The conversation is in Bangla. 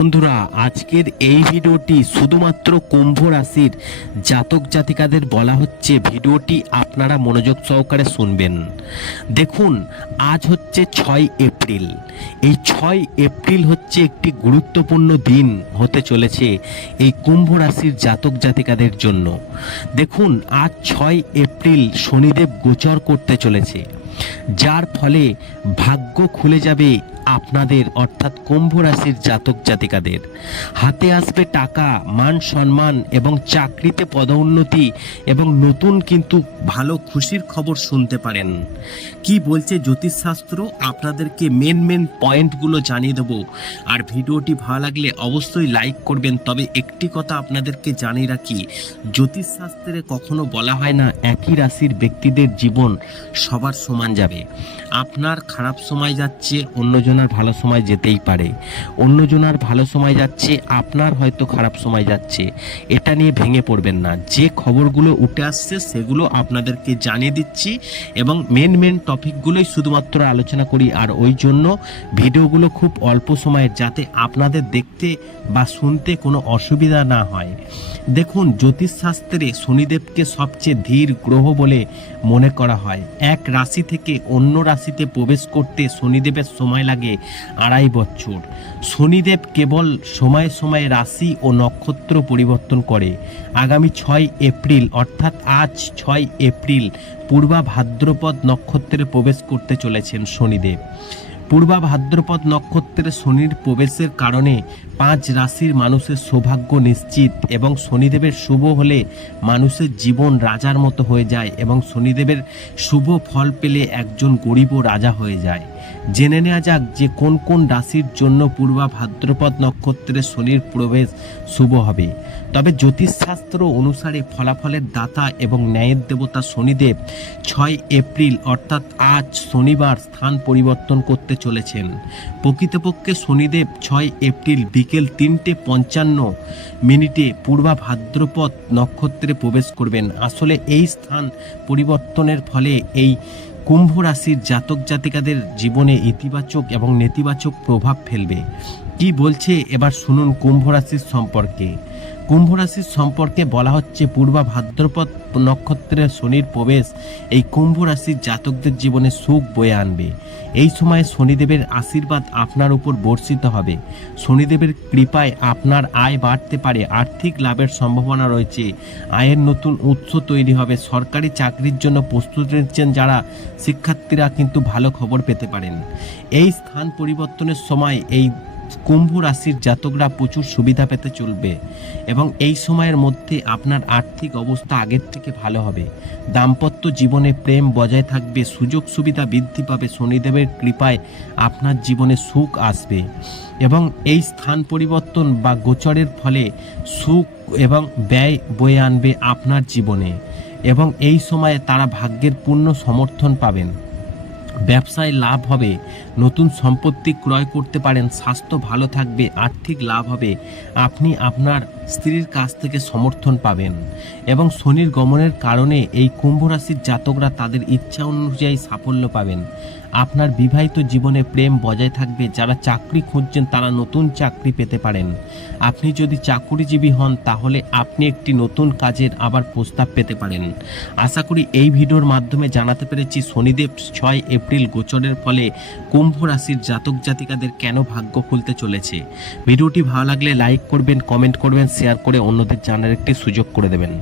বন্ধুরা, আজকের এই ভিডিওটি শুধুমাত্র কুম্ভ রাশির জাতক জাতিকাদের বলা হচ্ছে ভিডিওটি আপনারা মনোযোগ সহকারে শুনবেন। দেখুন, আজ হচ্ছে ছয় এপ্রিল। এই ছয় এপ্রিল হচ্ছে একটি গুরুত্বপূর্ণ দিন হতে চলেছে এই কুম্ভ রাশির জাতক জাতিকাদের জন্য। দেখুন, আজ ছয় এপ্রিল শনিদেব গোচর করতে চলেছে। যার ফলে ভাগ্য খুলে যাবে আপনাদের, অর্থাৎ কুম্ভ রাশির জাতক জাতিকাদের। হাতে আসবে টাকা, মান সম্মান এবং চাকরিতে পদোন্নতি এবং নতুন কিন্তু ভালো খুশির খবর শুনতে পারেন। কি বলছে জ্যোতিষশাস্ত্র? আপনাদেরকে মেন মেন পয়েন্টগুলো জানিয়ে দেবো। আর ভিডিওটি ভালো লাগলে অবশ্যই লাইক করবেন। তবে একটি কথা আপনাদেরকে জানিয়ে রাখি, জ্যোতিষশাস্ত্রে কখনো বলা হয় না, একই রাশির ব্যক্তিদের জীবন সবার সমান যাবে। আপনার খারাপ সময় যাচ্ছে, অন্যজনের ভালো সময় যেতেই পারে। অন্যজনার ভালো সময় যাচ্ছে, আপনার হয়তো খারাপ সময় যাচ্ছে। এটা নিয়ে ভেঙে পড়বেন না। যে খবরগুলো উঠে আসছে, সেগুলো আপনাদেরকে জানিয়ে দিচ্ছি এবং মেন মেন টপিকগুলোই শুধুমাত্র আলোচনা করি। আর ওই জন্য ভিডিওগুলো খুব অল্প সময়ের যাতে আপনাদের দেখতে বা শুনতে কোনো অসুবিধা না হয়। দেখুন, জ্যোতিষশাস্ত্রে শনিদেবকে সবচেয়ে ধীর গ্রহ বলে মনে করা হয়। এক রাশি থেকে অন্য রাশিতে প্রবেশ করতে শনিদেবের সময় লাগে আড়াই বছর। শনিদেব কেবল সময়ে সময়ে রাশি ও নক্ষত্র পরিবর্তন করে। আগামী ছয় এপ্রিল, অর্থাৎ আজ ছয় এপ্রিল, পূর্বা ভাদ্রপদ নক্ষত্রে প্রবেশ করতে চলেছেন শনিদেব। পূর্বা ভাদ্রপদ নক্ষত্রে শনির প্রবেশের কারণে পাঁচ রাশির মানুষের সৌভাগ্য নিশ্চিত এবং শনিদেবের শুভ হলে মানুষের জীবন রাজার মতো হয়ে যায় এবং শনিদেবের শুভ ফল পেলে একজন গরিবও রাজা হয়ে যায়। জেনে নেওয়া যাক যে কোন কোন রাশির জন্য পূর্বা ভাদ্রপদ নক্ষত্রে শনির প্রবেশ শুভ হবে। তবে জ্যোতিষশাস্ত্র অনুসারে ফলাফলের দাতা এবং ন্যায়ের দেবতা শনিদেব ছয় এপ্রিল অর্থাৎ আজ শনিবার স্থান পরিবর্তন করতে চলেছেন। প্রকৃতপক্ষে শনিদেব ছয় এপ্রিল বিকেল তিনটে পঞ্চান্ন মিনিটে পূর্বা ভাদ্রপদ নক্ষত্রে প্রবেশ করবেন। আসলে এই স্থান পরিবর্তনের ফলে এই কুম্ভ রাশির জাতক জাতিকাদের জীবনে ইতিবাচক এবং নেতিবাচক প্রভাব ফেলবে। কি বলছে? এবার শুনুন কুম্ভ রাশির সম্পর্কে। কুম্ভ রাশির সম্পর্কে বলা হচ্ছে পূর্বা ভাদ্রপদ নক্ষত্রের শনির প্রবেশ এই কুম্ভ রাশির জাতকদের জীবনে সুখ বয়ে আনবে। এই সময়ে শনিদেবের আশীর্বাদ আপনার উপর বর্ষিত হবে। শনিদেবের কৃপায় আপনার আয় বাড়তে পারে, আর্থিক লাভের সম্ভাবনা রয়েছে। আয়ের নতুন উৎস তৈরি হবে। সরকারি চাকরির জন্য প্রস্তুতি নিচ্ছেন যারা, শিক্ষার্থীরা কিন্তু ভালো খবর পেতে পারেন। এই স্থান পরিবর্তনের সময় এই কুম্ভ রাশির জাতকরা প্রচুর সুবিধা পেতে চলবে এবং এই সময়ের মধ্যে আপনার আর্থিক অবস্থা আগের থেকে ভালো হবে। দাম্পত্য জীবনে প্রেম বজায় থাকবে, সুযোগ সুবিধা বৃদ্ধি পাবে, শনিদেবের কৃপায় আপনার জীবনে সুখ আসবে এবং এই স্থান পরিবর্তন বা গোচরের ফলে সুখ এবং ব্যয় বয়ে আনবে আপনার জীবনে এবং এই সময়ে তারা ভাগ্যের পূর্ণ সমর্থন পাবেন। ব্যবসায় লাভ হবে। নতুন সম্পত্তি ক্রয় করতে পারেন, স্বাস্থ্য ভালো থাকবে, আর্থিক লাভ হবে। আপনি আপনার স্ত্রীর কাছ থেকে সমর্থন পাবেন এবং শনির গমনের কারণে এই কুম্ভ রাশির জাতকরা তাদের ইচ্ছা অনুযায়ী সাফল্য পাবেন। আপনার বিবাহিত জীবনে প্রেম বজায় থাকবে, যারা চাকরি খুঁজছেন তারা নতুন চাকরি পেতে পারেন। আপনি যদি চাকুরিজীবী হন, তাহলে আপনি একটি নতুন কাজের আবার প্রস্তাব পেতে পারেন। আশা করি এই ভিডিওর মাধ্যমে জানাতে পেরেছি, শনিদেব ছয় এপ্রিল গোচরের ফলে কুম্ভ রাশির জাতক জাতিকাদের কেন ভাগ্য খুলতে চলেছে। ভিডিওটি ভালো লাগলে লাইক করবেন, কমেন্ট করবেন শেয়ার করে অন্যদের জানার একটি সুযোগ করে দেবেন।